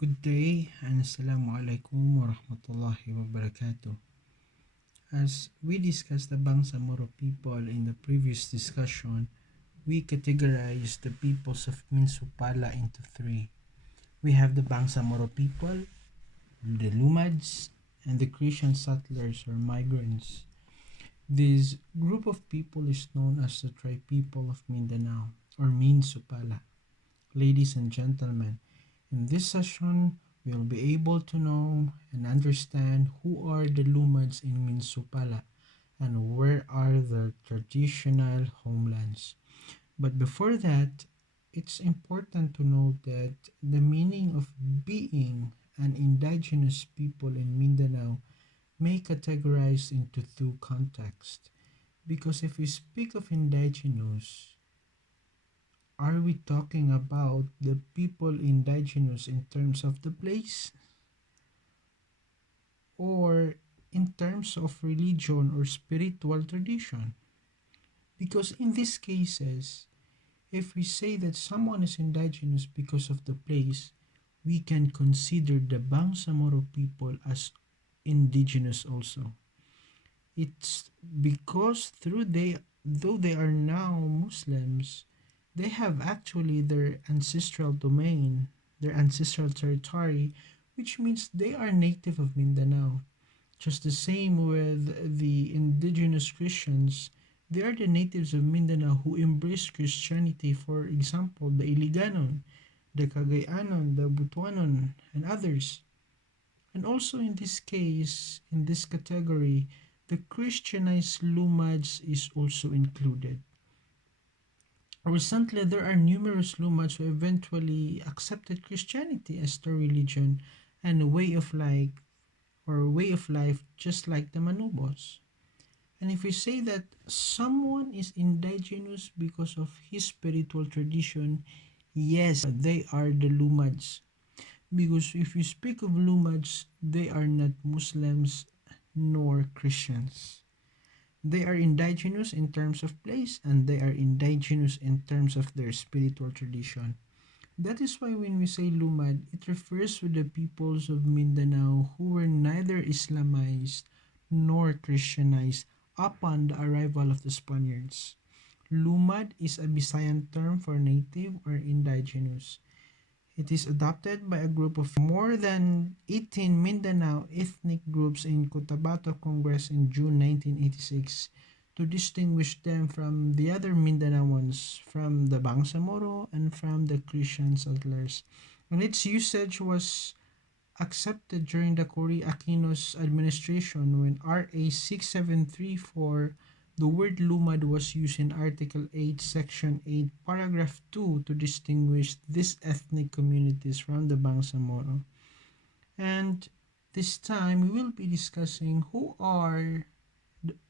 Good day and Assalamualaikum warahmatullahi wabarakatuh. As we discussed the Bangsamoro people in the previous discussion, we categorize the peoples of Minsupala into three. We have the Bangsamoro people, the Lumads, and the Christian settlers or migrants. This group of people is known as the tribe people of Mindanao or Minsupala. Ladies and gentlemen, in this session, we will be able to know and understand who are the Lumads in Minsupala and where are their traditional homelands. But before that, it's important to note that the meaning of being an indigenous people in Mindanao may categorize into two contexts. Because if we speak of indigenous, are we talking about the people indigenous in terms of the place or in terms of religion or spiritual tradition? Because in these cases, if we say that someone is indigenous because of the place, we can consider the Bangsamoro people as indigenous also. It's because though they are now Muslims, they have actually their ancestral domain, their ancestral territory, which means they are native of Mindanao. Just the same with the indigenous Christians, they are the natives of Mindanao who embrace Christianity, for example, the Iliganon, the Cagayanon, the Butuanon, and others. And also in this case, in this category, the Christianized Lumads is also included. Recently, there are numerous Lumads who eventually accepted Christianity as their religion and a way of life just like the Manobos. And if we say that someone is indigenous because of his spiritual tradition, yes, they are the Lumads. Because if you speak of Lumads, they are not Muslims nor Christians. They are indigenous in terms of place and they are indigenous in terms of their spiritual tradition. That is why when we say Lumad, it refers to the peoples of Mindanao who were neither Islamized nor Christianized upon the arrival of the Spaniards. Lumad is a Visayan term for native or indigenous. It is adopted by a group of more than 18 Mindanao ethnic groups in Cotabato Congress in June 1986 to distinguish them from the other Mindanaoans, from the Bangsamoro and from the Christian settlers. And its usage was accepted during the Cory Aquino's administration when RA 673 for the word Lumad was used in Article 8, Section 8, Paragraph 2 to distinguish these ethnic communities from the Bangsamoro. And this time we will be discussing who are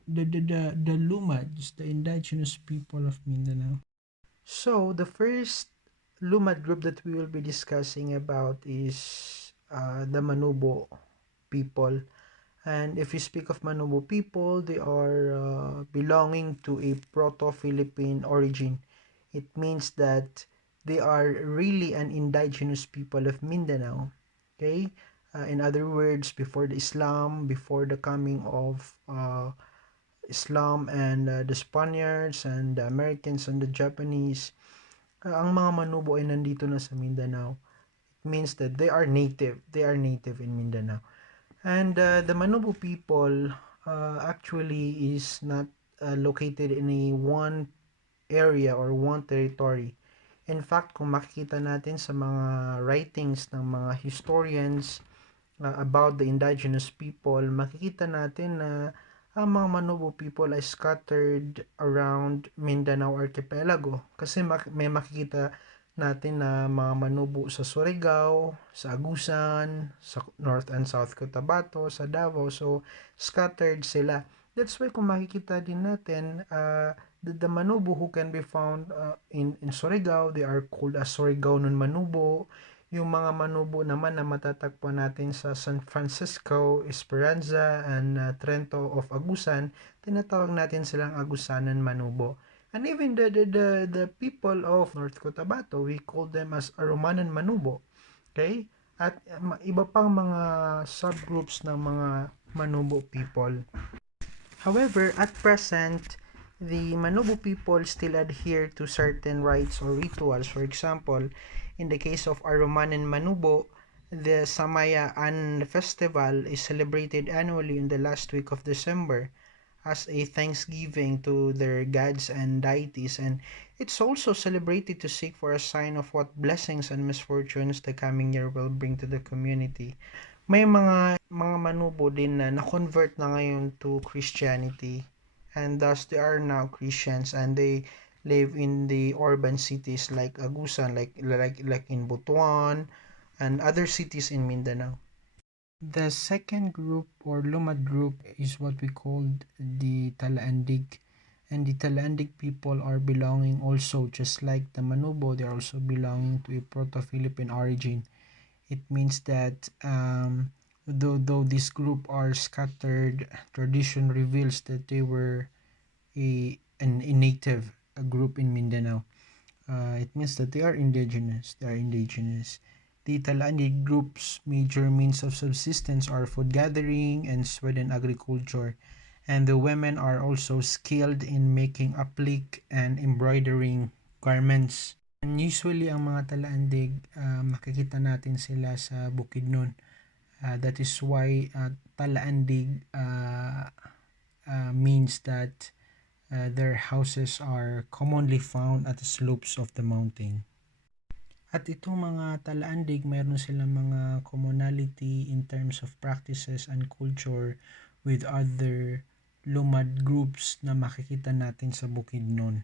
the Lumads, the indigenous people of Mindanao. So the first Lumad group that we will be discussing about is the Manobo people. And if you speak of Manobo people, they are belonging to a Proto-Philippine origin. It means that they are really an indigenous people of Mindanao. Okay? In other words, before the coming of Islam and the Spaniards and the Americans and the Japanese, ang mga Manobo ay nandito na sa Mindanao. It means that they are native. They are native in Mindanao. And the Manobo people actually is not located in a one area or one territory. In fact, kung makikita natin sa mga writings ng mga historians about the indigenous people, makikita natin na ang mga Manobo people ay scattered around Mindanao Archipelago. Kasi may makikita natin na mga Manobo sa Surigao, sa Agusan, sa North and South Cotabato, sa Davao. So, scattered sila. That's why kung makikita din natin, the Manobo who can be found in Surigao, they are called as Surigaonon Manobo. Yung mga Manobo naman na matatagpuan natin sa San Francisco, Esperanza, and Trento of Agusan, tinatawag natin silang Agusanan Manobo. And even the people of North Cotabato, we call them as Aromanan Manobo. Okay? at iba pang mga subgroups ng mga Manobo people. However, at present, the Manobo people still adhere to certain rites or rituals. For example, in the case of Aroman and Manobo, the Samayaan festival is celebrated annually in the last week of December as a thanksgiving to their gods and deities, and it's also celebrated to seek for a sign of what blessings and misfortunes the coming year will bring to the community. May mga Manubo din na na-convert na ngayon to Christianity, and thus they are now Christians, and they live in the urban cities like Agusan, like in Butuan and other cities in Mindanao. The second group or Lumad group is what we called the Talaandig. And the Talaandig people are belonging also, just like the Manobo, they are also belonging to a Proto-Philippine origin. It means that though this group are scattered, tradition reveals that they were a native a group in Mindanao. It means that they are indigenous. They are indigenous. The Talaandig group's major means of subsistence are food gathering and sweat and agriculture. And the women are also skilled in making applique and embroidering garments. And usually, ang mga Talaandig, makikita natin sila sa Bukidnon. That is why Talaandig means that their houses are commonly found at the slopes of the mountain. At itong mga Talaandig, mayroon silang mga commonality in terms of practices and culture with other Lumad groups na makikita natin sa Bukidnon.